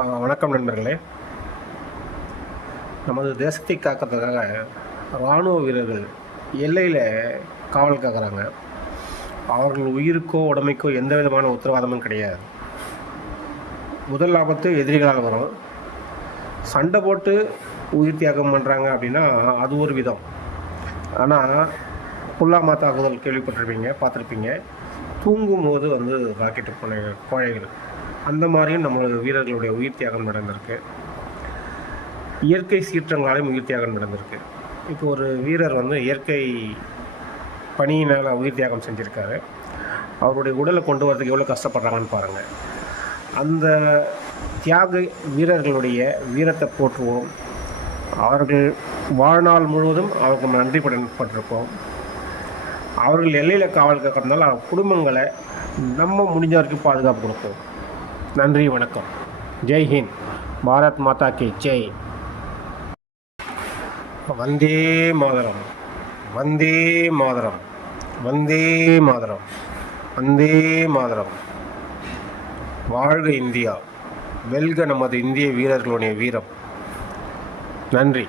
வணக்கம் நண்பர்களே. நமது தேசத்தை காக்கிறதுக்காக இராணுவ வீரர்கள் எல்லையில் காவல் காக்கிறாங்க. அவர்கள் உயிருக்கோ உடமைக்கோ எந்த விதமான உத்தரவாதமும் கிடையாது. முதல் ஆபத்து எதிரிகளால் வரும். சண்டை போட்டு உயிர் தியாகம் பண்ணுறாங்க அப்படின்னா அது ஒரு விதம். ஆனால் புல்லாமா தாக்குதல் கேள்விப்பட்டிருப்பீங்க, பார்த்துருப்பீங்க. தூங்கும்போது ராக்கெட்டு கோழைகள் அந்த மாதிரியும் நம்மளோட வீரர்களுடைய உயிர் தியாகம் நடந்திருக்கு. இயற்கை சீற்றங்களாலையும் உயிர் தியாகம் நடந்திருக்கு. இப்போ ஒரு வீரர் இயற்கை பணியினால் உயிர் தியாகம் செஞ்சுருக்காரு. அவருடைய உடலை கொண்டு வரதுக்கு எவ்வளோ கஷ்டப்படுறாங்கன்னு பாருங்கள். அந்த தியாக வீரர்களுடைய வீரத்தை போற்றுவோம். அவர்கள் வாழ்நாள் முழுவதும் அவருக்கு நன்றி பட்டிருப்போம். அவர்கள் எல்லையில் காவல் காக்கிறதுனால குடும்பங்களை நம்ம முடிஞ்ச வரைக்கும் பாதுகாப்பு கொடுப்போம். நன்றி, வணக்கம். ஜெய் ஹிந்த். பாரத் மாதா கி ஜெய். வந்தே மாதரம், வந்தே மாதரம், வந்தே மாதரம், வந்தே மாதரம். வாழ்க இந்தியா, வெல்க நமது இந்திய வீரர்களுடைய வீரம். நன்றி.